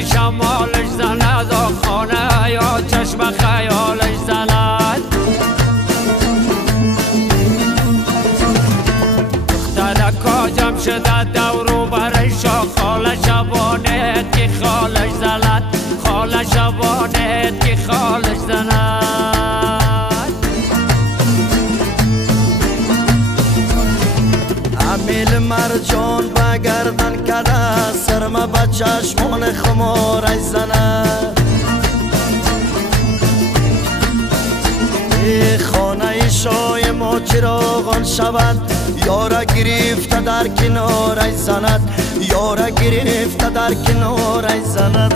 کی شمالش زند و خانه یا چشم خیالش زند. دخترکا جمع شده دورو برش و خاله شبانت که خالش زند، خاله شبانت که خالش زند. امیل مرجان بگردن کده سرما به چشمان خمارش زند. خانه شای ما چراغان شود یاره گرفته در کنارش زند، یاره گرفته در کنارش زند.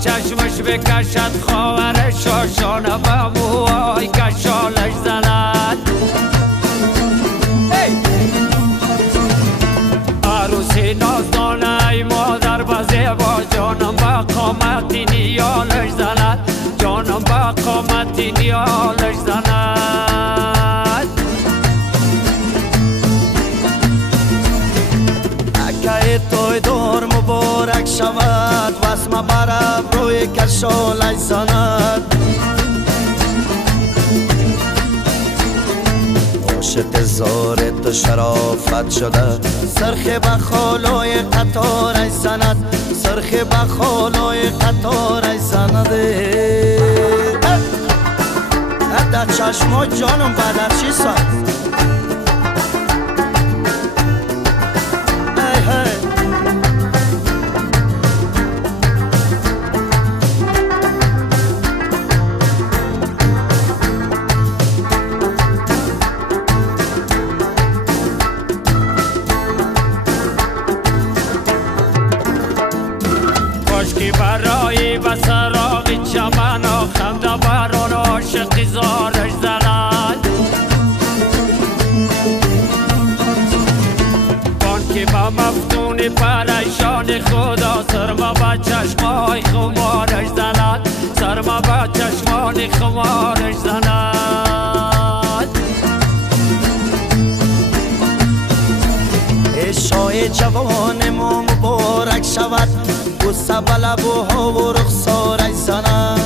چشمش بکشد خواهرش و شانه به موهای کشالش زند. عروسی نازدانه ای مادر به زیبا جانم به قامتی نیالش زند، جانم به قامتی نیالش زند. اکه توی دور مبارک شود واسم برم روی کشالش زند. عاشق زار تو شرافت شده سرخ به خالای قطارش زند، سرخ به خالای قطارش زند. در چشما جانم بدر چی ساید که برای و سراغ چمن و خنده بران عاشق زارش زند. بان که با مفتون پریشان خدا سرما با چشمان خمارش زند، سرما با چشمان خمارش زند. عشای جوان ما مبارک شود بوسه به لبوها و رخسارش زند.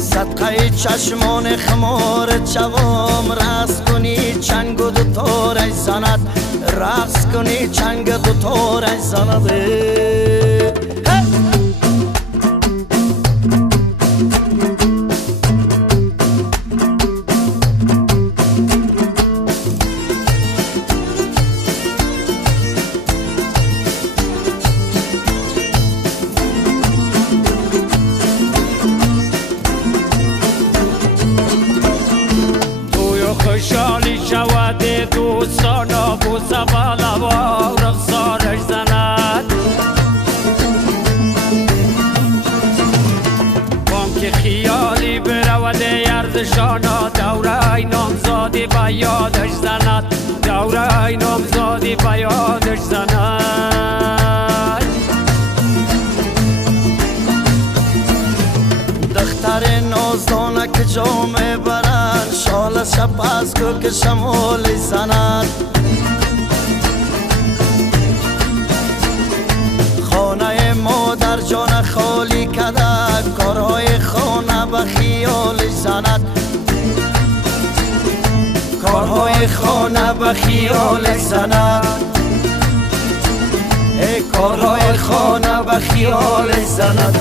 صدقه چشمان خمار جوام رقص کنی چنگ و دوتارش زند، رقص کنی چنگ دوتارش زند. خوشحالی شود دوستان و بوسه به لبا رخسارش زند. بانک خیالی برود ارزشان دوره نامزادی به یادش زند، دوره نامزادی به یادش زند. دختر نازدانه که جامه برند شال شب از گل که شمال زند. خانه مادر جان خالی کده کارهای خانه به خیالش زند، کارهای خانه به خیالش زند. کارهای خانه به خیالش زند.